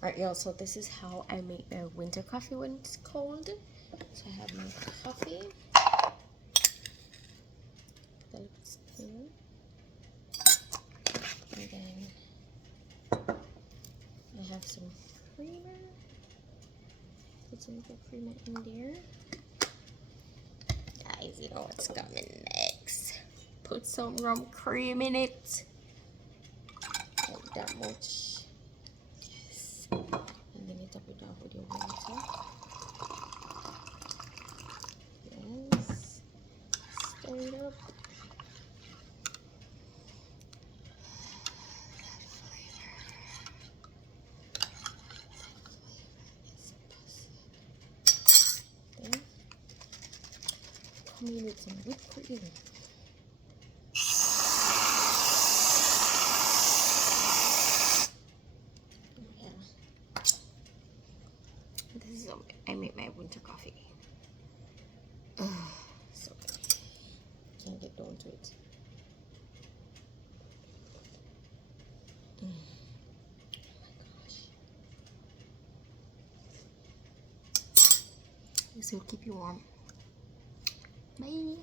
Alright, y'all, so this is how I make my winter coffee when it's cold. So I have my coffee, the little spoon, and then I have some creamer. Put some good creamer in there. Guys, you know what's coming next. Put some rum cream in it. Like that much. Yes. And then you top it off with your water. Yes. Stir it up. Then come in with some whipped cream. This is how I make my winter coffee. So good. Can't get down to it. Oh my gosh. This will keep you warm. Bye.